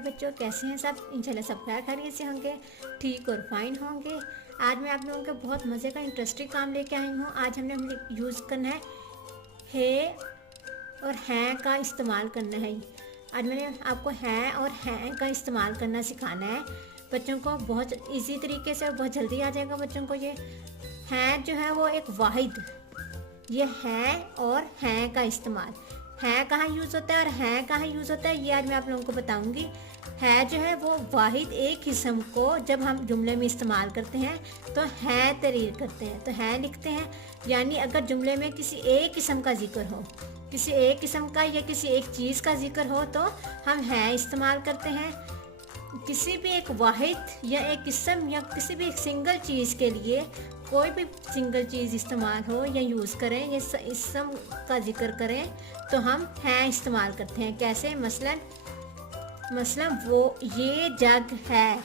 है बच्चों, कैसे हैं सब? इंशाल्लाह सब खैरियत से होंगे, ठीक और फाइन होंगे। आज मैं आप लोगों के बहुत मज़े का इंटरेस्टिंग काम लेके आई हूँ। आज हमने यूज़ करना है और हैं का इस्तेमाल करना है। आज मैंने आपको हैं और हैं का इस्तेमाल करना सिखाना है बच्चों को। बहुत इजी तरीके से, बहुत जल्दी आ जाएगा बच्चों को। ये हैं जो है वो एक वाहिद, ये है और हैं का इस्तेमाल, है कहाँ यूज़ होता है और है कहाँ यूज़ होता है, ये आज मैं आप लोगों को बताऊंगी। है जो है वो वाहिद एक किस्म को जब हम जुमले में इस्तेमाल करते हैं तो है तहरीर करते हैं, तो है लिखते हैं। यानी अगर जुमले में किसी एक किस्म का जिक्र हो, किसी एक किस्म का या किसी एक चीज़ का जिक्र हो, तो हम है इस्तेमाल करते हैं। किसी भी एक वाहिद या एक किस्म या किसी भी एक सिंगल चीज़ के लिए कोई भी सिंगल चीज़ इस्तेमाल हो या यूज़ करें या इसम का जिक्र करें तो हम हैं इस्तेमाल करते हैं। कैसे? मसलन वो ये जग है,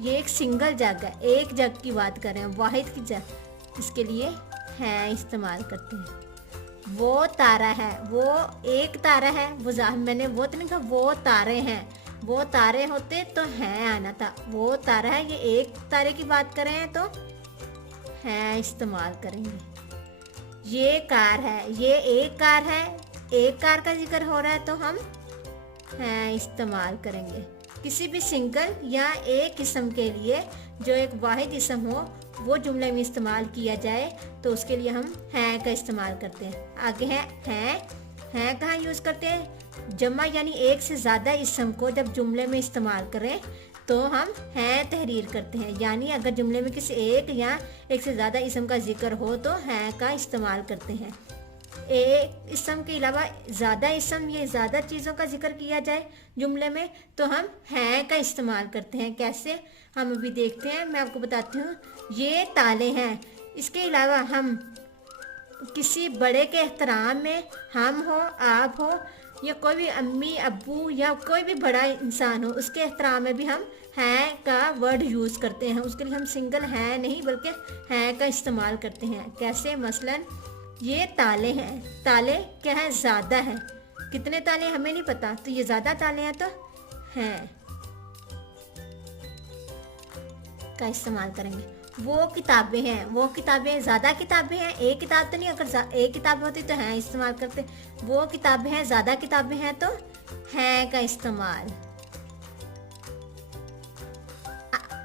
ये एक सिंगल जग है, एक जग की बात करें, वाहिद की जग, इसके लिए हैं इस्तेमाल करते हैं। वो तारा है, वो एक तारा है, वो मैंने वो तो नहीं कहा, वो तारे हैं, वो तारे होते तो हैं आना था। वो तारा है, ये एक तारे की बात करें तो हैं इस्तेमाल करेंगे। ये कार है, ये एक कार है, एक कार का जिक्र हो रहा है तो हम हैं इस्तेमाल करेंगे। किसी भी सिंगल या एक किस्म के लिए जो एक वाहिद इसम हो वो जुमले में इस्तेमाल किया जाए तो उसके लिए हम हैं का इस्तेमाल करते हैं। आगे हैं कहाँ यूज़ करते हैं? जमा यानी एक से ज़्यादा इसम को जब जुमले में इस्तेमाल करें तो हम हैं तहरीर करते हैं। यानी अगर जुमले में किसी एक या एक से ज़्यादा इसम का जिक्र हो तो हैं का इस्तेमाल करते हैं। एक इसम के अलावा ज़्यादा इसम या ज़्यादा चीज़ों का जिक्र किया जाए जुमले में तो हम हैं का इस्तेमाल करते हैं। कैसे? हम अभी देखते हैं, मैं आपको बताती हूँ। ये ताले हैं, इसके अलावा हम किसी बड़े के एहतराम में हम हो, आप हो या कोई भी अम्मी अब्बू या कोई भी बड़ा इंसान हो, उसके एहतराम में भी हम हैं का वर्ड यूज़ करते हैं। उसके लिए हम सिंगल हैं नहीं बल्कि हैं का इस्तेमाल करते हैं। कैसे? मसलन ये ताले हैं, ताले क्या है? ज़्यादा है। कितने ताले हमें नहीं पता, तो ये ज़्यादा ताले हैं तो हैं का इस्तेमाल करेंगे। वो किताबें हैं, वो किताबें ज़्यादा किताबें हैं, एक किताब तो नहीं, अगर एक किताब होती तो हैं इस्तेमाल करते। वो किताबें हैं, ज़्यादा किताबें हैं तो हैं का इस्तेमाल।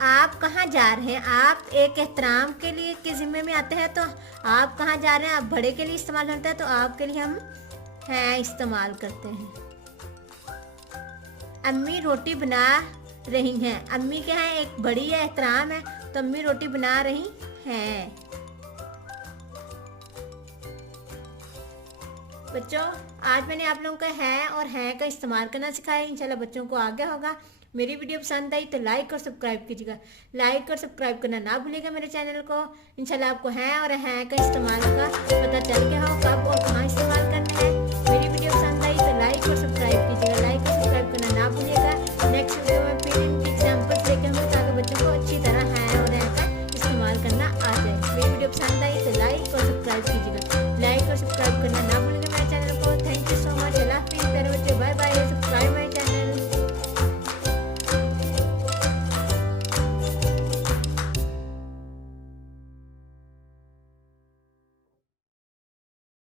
आप कहाँ जा रहे हैं? आप एक एहतराम के लिए के ज़िम्मे में आते हैं तो आप कहाँ जा रहे हैं, आप बड़े के लिए इस्तेमाल होता है तो आप के लिए हम हैं इस्तेमाल करते हैं। अम्मी रोटी बना रही हैं, अम्मी क्या है? एक बड़ी है, एहतराम है, तो अम्मी रोटी बना रही हैं। बच्चों, आज मैंने आप लोगों का है और हैं का इस्तेमाल करना सिखाया। इंशाल्लाह बच्चों को आगे होगा। मेरी वीडियो पसंद आई तो लाइक और सब्सक्राइब कीजिएगा। लाइक और सब्सक्राइब करना ना भूलिएगा मेरे चैनल को। इंशाल्लाह आपको हैं और हैं का इस्तेमाल का पता चल गया हो, कब और कहाँ इस्तेमाल